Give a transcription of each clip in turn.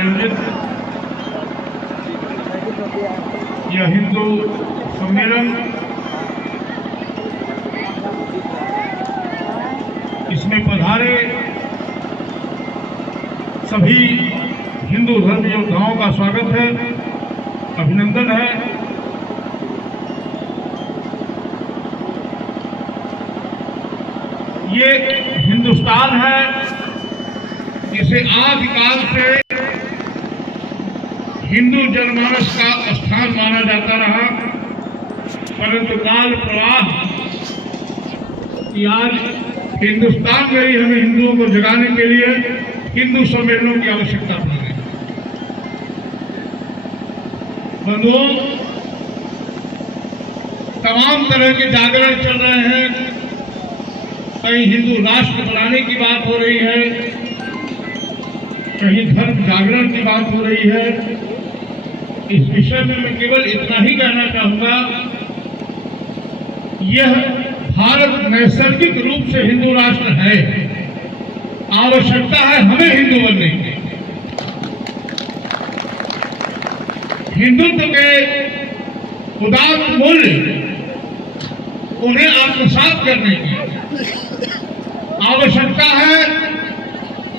आयोजित यह हिंदू सम्मेलन, इसमें पधारे सभी हिंदू धर्म योद्धाओं का स्वागत है, अभिनंदन है। ये हिंदुस्तान है जिसे आदिकाल से हिंदू जनमानस का स्थान माना जाता रहा, परंतु काल प्रवाह की आज हिंदुस्तान में ही हमें हिंदुओं को जगाने के लिए हिंदू सम्मेलनों की आवश्यकता पड़ रही है। बंधुओं, तमाम तरह के जागरण चल रहे हैं, कहीं हिंदू राष्ट्र बनाने की बात हो रही है, कहीं धर्म जागरण की बात हो रही है। इस विषय में मैं केवल इतना ही कहना चाहूंगा, यह भारत नैसर्गिक रूप से हिंदू राष्ट्र है, आवश्यकता है हमें हिंदू बनने की। हिंदुत्व के उदात्त मूल्य उन्हें आत्मसात करने की आवश्यकता है।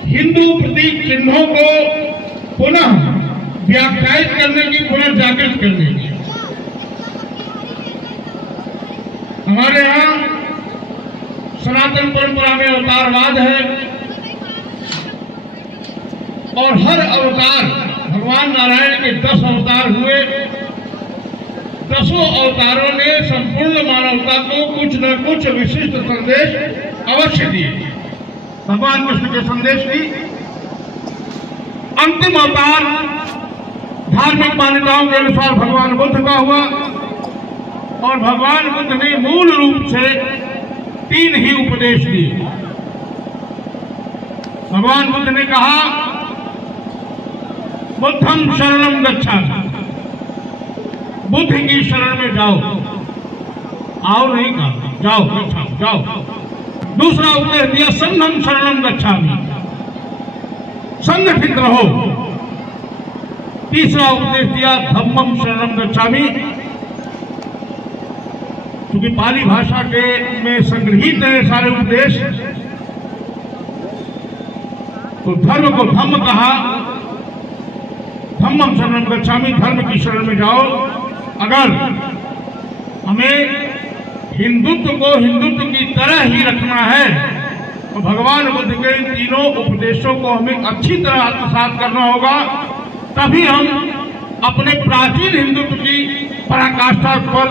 हिंदू प्रतीक चिन्हों को पुनः व्याख्यायित करने की, पुनर्जागृत करने की। हमारे यहाँ सनातन परंपरा में अवतारवाद है और हर अवतार, भगवान नारायण के 10 अवतार हुए, 10 अवतारों ने संपूर्ण मानवता को कुछ न कुछ विशिष्ट संदेश अवश्य दिए। भगवान कृष्ण के संदेश दी। अंतिम अवतार धार्मिक मान्यताओं के अनुसार भगवान बुद्ध का हुआ और भगवान बुद्ध ने मूल रूप से 3 ही उपदेश दिए। भगवान बुद्ध ने कहा, बुद्धं शरणं गच्छामि, बुद्ध की शरण में जाओ। आओ नहीं कहा, जाओ, गच्छामि, जाओ। दूसरा उपदेश दिया, संघं शरणं गच्छामि, संगठित रहो। तीसरा उपदेश दिया, धम्मं शरणं गच्छामि, क्योंकि पाली भाषा के में संग्रहित है सारे उपदेश, तो धर्म को धम्म कहा, धम्मं शरणं गच्छामि, धर्म की शरण में जाओ। अगर हमें हिंदुत्व को हिंदुत्व की तरह ही रखना है तो भगवान बुद्ध के इन 3 उपदेशों को हमें अच्छी तरह आत्मसात करना होगा, तभी हम अपने प्राचीन हिंदुत्व की पराकाष्ठा पर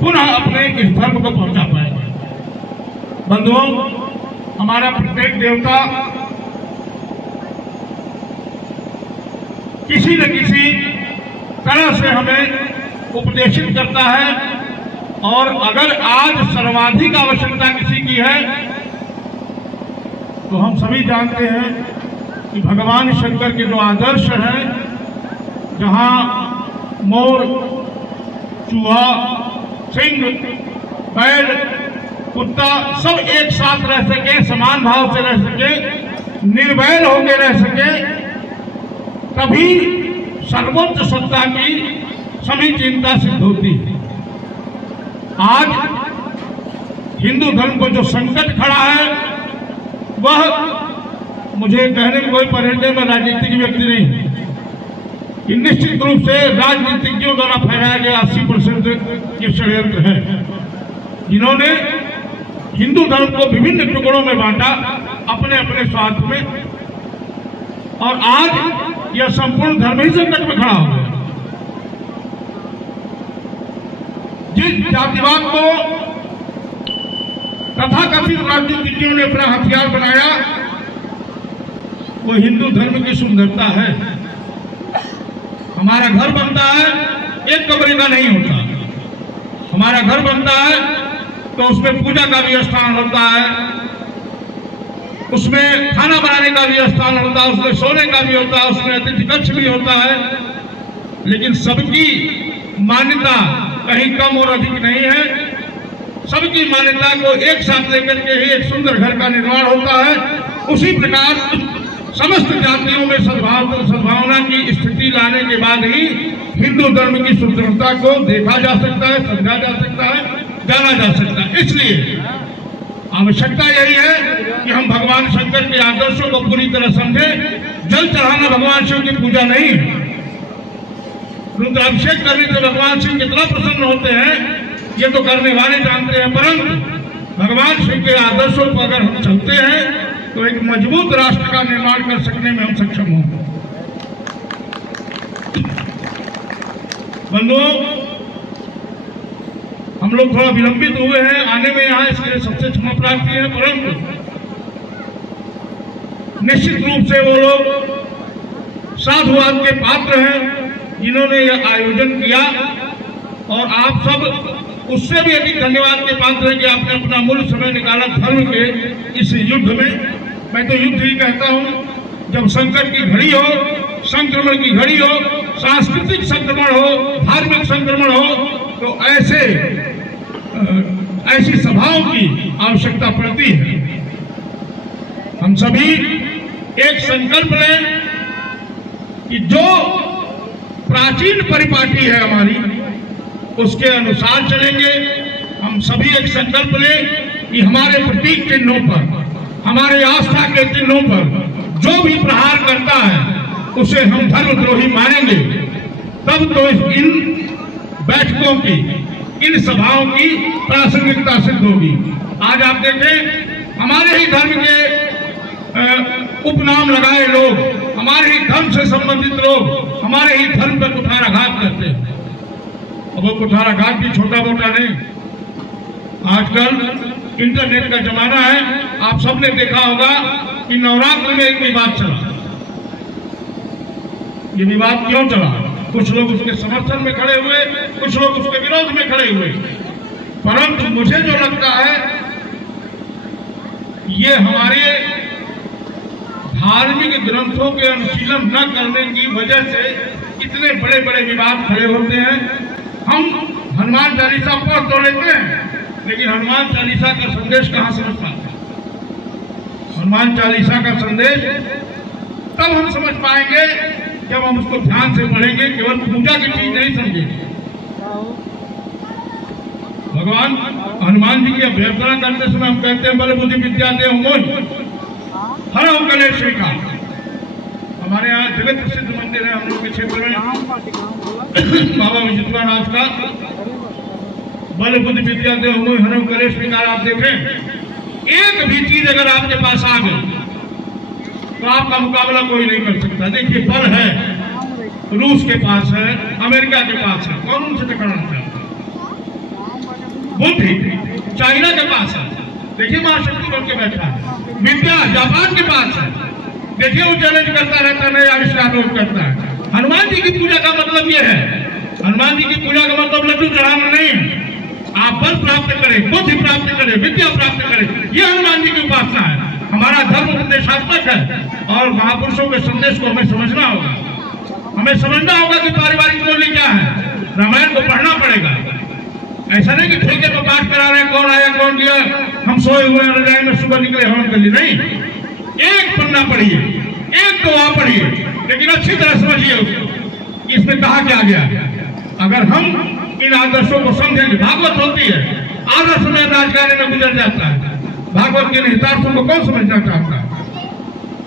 पुनः अपने इस धर्म को पहुंचा पाएंगे। बंधुओं, हमारा प्रत्येक देवता किसी न किसी तरह से हमें उपदेशित करता है, और अगर आज सर्वाधिक आवश्यकता किसी की है तो हम सभी जानते हैं कि भगवान शंकर के जो आदर्श हैं, जहां मोर, चूहा, सिंह, बैल, कुत्ता सब एक साथ रह सके, समान भाव से रह सके, निर्भय होकर रह सके, तभी सर्वोच्च सत्ता की समीचीनता सिद्ध होती है। आज हिंदू धर्म को जो संकट खड़ा है, वह मुझे कहने में कोई परहेज, में राजनीतिक व्यक्ति नहीं है कि निश्चित रूप से राजनीतिज्ञों द्वारा फैलाया गया 80% ये षड्यंत्र है, जिन्होंने हिंदू धर्म को विभिन्न टुकड़ों में बांटा अपने अपने स्वार्थ में, और आज यह संपूर्ण धर्म ही संकट में खड़ा हो गया। जिस जातिवाद को तथाकथित राजनीतिज्ञों ने अपना हथियार बनाया, वो हिंदू धर्म की सुंदरता है। हमारा घर बनता है, एक कमरे का नहीं होता। हमारा घर बनता है तो उसमें पूजा का भी स्थान होता है, उसमें खाना बनाने का भी स्थान होता है, उसमें सोने का भी होता है, उसमें अतिथि कक्ष भी होता है। लेकिन सबकी मान्यता कहीं कम और अधिक नहीं है। सबकी मान्यता को एक साथ लेकर के ही एक सुंदर घर का निर्माण होता है। उसी प्रकार समस्त जातियों में सद्भावना की स्थिति लाने के बाद ही हिंदू धर्म की सुंदरता को देखा जा सकता है, समझा जा सकता है, जाना जा सकता है। इसलिए आवश्यकता यही है कि हम भगवान शंकर के आदर्शों को पूरी तरह समझें। जल चढ़ाना भगवान शिव की पूजा नहीं है। रुद्राभिषेक करने से भगवान शिव कितना प्रसन्न होते हैं ये तो करने वाले जानते हैं, परंतु भगवान शिव के आदर्शों पर अगर हम चलते हैं तो एक मजबूत राष्ट्र का निर्माण कर सकने में हम सक्षम होंगे। बंधुओं, हम लोग थोड़ा विलंबित हुए हैं आने में यहाँ, इसलिए सबसे क्षमा प्रार्थी है, परंतु निश्चित रूप से वो लोग साधुवाद के पात्र हैं जिन्होंने यह आयोजन किया, और आप सब उससे भी अधिक धन्यवाद के पात्र हैं कि आपने अपना मूल्य समय निकाला धर्म के इस युद्ध में। मैं तो युद्ध ही कहता हूँ। जब संकट की घड़ी हो, संक्रमण की घड़ी हो, सांस्कृतिक संक्रमण हो, धार्मिक संक्रमण हो, तो ऐसी सभाओं की आवश्यकता पड़ती है। हम सभी एक संकल्प लें कि जो प्राचीन परिपाटी है हमारी, उसके अनुसार चलेंगे। हम सभी एक संकल्प लें कि हमारे प्रतीक चिन्हों पर, हमारे आस्था के चिन्हों पर जो भी प्रहार करता है उसे हम धर्मद्रोही मानेंगे। तब तो इन बैठकों की, इन सभाओं की प्रासंगिकता सिद्ध होगी। आज आप देखें, हमारे ही धर्म के उपनाम लगाए लोग, हमारे ही धर्म से संबंधित लोग हमारे ही धर्म पर कुठाराघात करते हैं। अब वो कुठाराघात भी छोटा मोटा नहीं। आजकल इंटरनेट का जमाना है। आप सबने देखा होगा कि नवरात्र में एक विवाद चला। ये विवाद क्यों चला? कुछ लोग उसके समर्थन में खड़े हुए, कुछ लोग उसके विरोध में खड़े हुए, परंतु मुझे जो लगता है ये हमारे धार्मिक ग्रंथों के अनुशीलन न करने की वजह से इतने बड़े बड़े विवाद खड़े होते हैं। हम हनुमान चालीसा पढ़ तो लेते हैं, लेकिन हनुमान चालीसा का संदेश कहाँ समझ पाते हैं? हनुमान चालीसा का संदेश तब हम समझ पाएंगे जब हम उसको ध्यान से पढ़ेंगे, केवल पूजा की चीज नहीं समझेंगे। भगवान हनुमान जी की अभ्यर्थना करते समय हम कहते हैं बल बुद्धि विद्या देव मोहि हरहु कलेश श्रीकाल। हमारे यहाँ जगत प्रसिद्ध मंदिर है हम लोग के क्षेत्र में, बाबा विचित्रानाथ का बल बुद्धि विद्या देव मोहि हरहु कलेश श्रीकाल। आप देखें, एक भी चीज अगर आपके पास आ गई तो आपका मुकाबला कोई नहीं कर सकता। देखिए, बल है, रूस के पास है, अमेरिका के पास है, कौन उनसे टकराना चाहता है? बुद्धि चाइना के पास है, देखिए महाशक्ति बन के बैठा है। विद्या जापान के पास है, देखिए वो चैलेंज करता रहता है, नए आविष्कार रोज करता है। हनुमान जी की पूजा का मतलब ये है, हनुमान जी की पूजा का मतलब लड्डू चढ़ाना नहीं है। आप बल प्राप्त करें, बुद्धि प्राप्त करें, विद्या प्राप्त करें, ये हनुमान जी की उपासना है। हमारा धर्म उपदेशात्मक है और महापुरुषों के संदेश को हमें समझना होगा। हमें समझना होगा कि पारिवारिक मूल्य क्या है। रामायण को पढ़ना पड़ेगा। ऐसा नहीं कि ठेके पर पाठ करा रहे, कौन आया कौन गया, हम सोए हुए रजाई में सुबह निकले हवन कर ली। नहीं, एक पन्ना पढ़िए, एक दुआ पढ़िए, लेकिन अच्छी तरह समझिए उसको कि इसमें कहा क्या गया। अगर हम इन आदर्शों को समझेंगे, भागवत होती है, आदर्श में राजकार्य में गुजर जाता है। भागवत के निहितार्थों को कौन समझना चाहता है?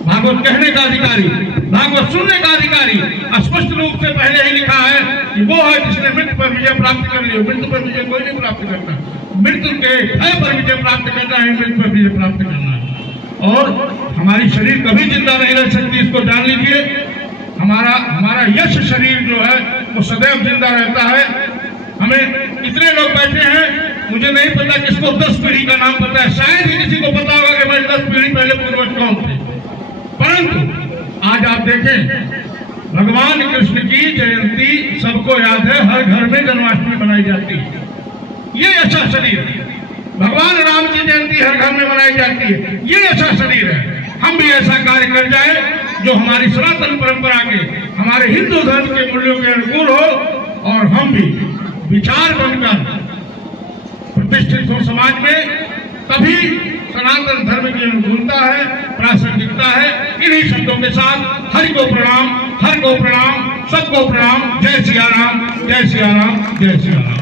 भागवत कहने का अधिकारी, भागवत सुनने का अधिकारी स्पष्ट रूप से पहले ही लिखा है कि वो है जिसने मृत्यु पर विजय प्राप्त कर ली। मृत्यु पर विजय कोई नहीं प्राप्त करता, मृत्यु के भय पर विजय प्राप्त करना है, मृत्यु पर विजय प्राप्त करना है। और हमारी शरीर कभी जिंदा नहीं रह सकती, इसको जान लीजिए। हमारा यश शरीर जो है वो सदैव जिंदा रहता है। हमें इतने लोग बैठे हैं, मुझे नहीं पता किसको 10 पीढ़ी का नाम पता है, शायद ही किसी को पता होगा कि भाई 10 पीढ़ी पहले पूर्वज कौन थे। परंतु आज आप देखें, भगवान कृष्ण की जयंती सबको याद है, हर घर में जन्माष्टमी मनाई जाती है। ये अच्छा शरीर है। भगवान राम की जयंती हर घर में मनाई जाती है, ये अच्छा शरीर है। हम भी ऐसा कार्य कर जाए जो हमारी सनातन परंपरा के, हमारे हिंदू धर्म के मूल्यों के अनुकूल हो, और हम भी विचार बनकर प्रतिष्ठित हो समाज में, तभी सनातन धर्म की अनुकूलता है, प्रासंगिकता है। इन्हीं शब्दों के साथ हरि को प्रणाम, हर को प्रणाम, सबको प्रणाम। जय सिया राम, जय सिया राम, जय सिया राम।